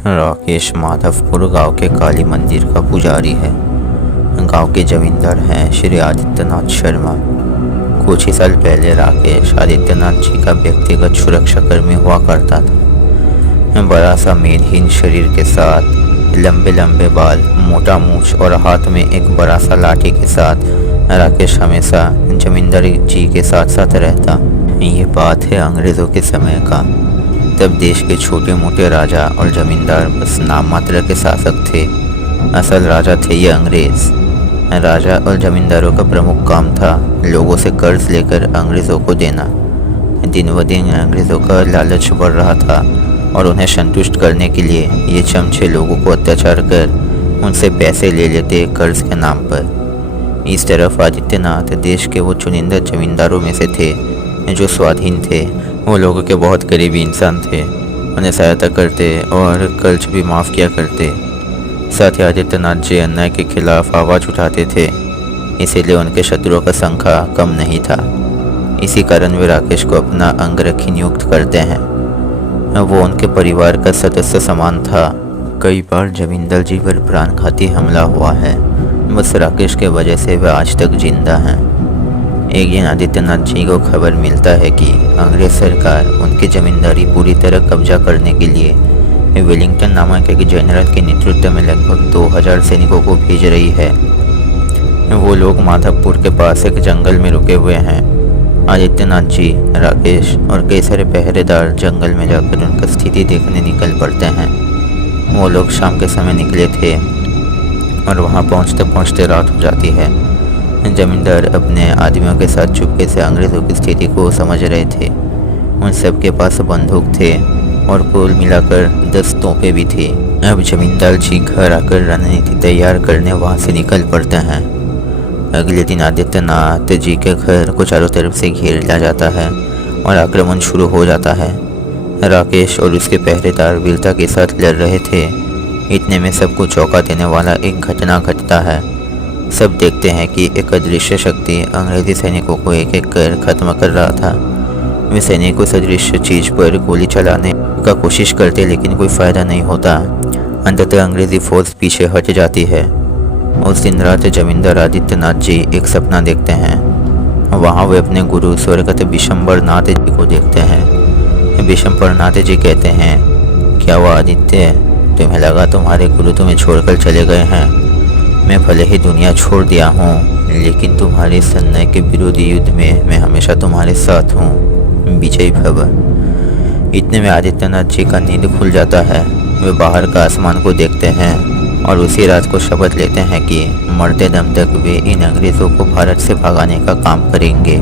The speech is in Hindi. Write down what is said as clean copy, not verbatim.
राकेश माधवपुर गांव के काली मंदिर का पुजारी है। गांव के जमींदार हैं श्री आदित्यनाथ शर्मा। कुछ ही साल पहले राकेश आदित्यनाथ जी का व्यक्तिगत सुरक्षा कर्मी हुआ करता था। बड़ा सा मेदहीन शरीर के साथ लंबे लंबे बाल, मोटा मूछ और हाथ में एक बड़ा सा लाठी के साथ राकेश हमेशा जमींदार जी के साथ साथ रहता। ये बात है अंग्रेज़ों के समय का। तब देश के छोटे मोटे राजा और जमींदार बस नाम मात्र के शासक थे। असल राजा थे ये अंग्रेज़। राजा और जमींदारों का प्रमुख काम था लोगों से कर्ज लेकर अंग्रेज़ों को देना। दिन ब दिन अंग्रेज़ों का लालच बढ़ रहा था और उन्हें संतुष्ट करने के लिए ये चमचे लोगों को अत्याचार कर उनसे पैसे ले लेते कर्ज के नाम पर। इस तरफ आदित्यनाथ देश के वो चुनिंदा जमींदारों में से थे जो स्वाधीन थे। वो लोगों के बहुत करीबी इंसान थे, उन्हें सहायता करते और कर्ज भी माफ़ किया करते। साथ ही आदित्यनाथ जी अन्याय के खिलाफ आवाज़ उठाते थे, इसीलिए उनके शत्रुओं का संख्या कम नहीं था। इसी कारण वे राकेश को अपना अंगरक्षी नियुक्त करते हैं। वो उनके परिवार का सदस्य समान था। कई बार जमींदार जी पर प्राणघाती हमला हुआ है, बस राकेश के वजह से वे आज तक जिंदा हैं। एक दिन आदित्यनाथ जी को खबर मिलता है कि अंग्रेज सरकार उनकी ज़मींदारी पूरी तरह कब्जा करने के लिए वेलिंगटन नामक एक जनरल के नेतृत्व में लगभग 2000 सैनिकों को भेज रही है। वो लोग माधवपुर के पास एक जंगल में रुके हुए हैं। आदित्यनाथ जी, राकेश और कई सारे पहरेदार जंगल में जाकर उनका स्थिति देखने निकल पड़ते हैं। वो लोग शाम के समय निकले थे और वहाँ पहुँचते पहुँचते रात हो जाती है। जमींदार अपने आदमियों के साथ चुपके से अंग्रेज़ों की स्थिति को समझ रहे थे। उन सब के पास बंदूक थे और कुल मिलाकर 10 तोपें भी थी। अब जमींदार जी घर आकर रणनीति तैयार करने वहाँ से निकल पड़ते हैं। अगले दिन आदित्यनाथ जी के घर को चारों तरफ से घेर लिया जाता है और आक्रमण शुरू हो जाता है। राकेश और उसके पहरेदार वीरता के साथ लड़ रहे थे। इतने में सबको चौंका देने वाला एक घटना घटता है। सब देखते हैं कि एक अदृश्य शक्ति अंग्रेजी सैनिकों को एक एक कर खत्म कर रहा था। वे सैनिकों उस अदृश्य चीज़ पर गोली चलाने का कोशिश करते, लेकिन कोई फ़ायदा नहीं होता। अंततः अंग्रेज़ी फौज पीछे हट जाती है। उस दिन रात जमींदार आदित्यनाथ जी एक सपना देखते हैं। वहाँ वे अपने गुरु स्वर्गत विशंबर नाथ जी को देखते हैं। विशंबर नाथ जी कहते हैं, क्या हुआ आदित्य, तुम्हें लगा तुम्हारे गुरु तुम्हें छोड़कर चले गए हैं? मैं भले ही दुनिया छोड़ दिया हूँ, लेकिन तुम्हारे सन्नाटे के विरोधी युद्ध में मैं हमेशा तुम्हारे साथ हूँ। विजयी भव। इतने में आदित्यनाथ जी का नींद खुल जाता है। वे बाहर का आसमान को देखते हैं और उसी रात को शपथ लेते हैं कि मरते दम तक वे इन अंग्रेज़ों को भारत से भगाने का काम करेंगे।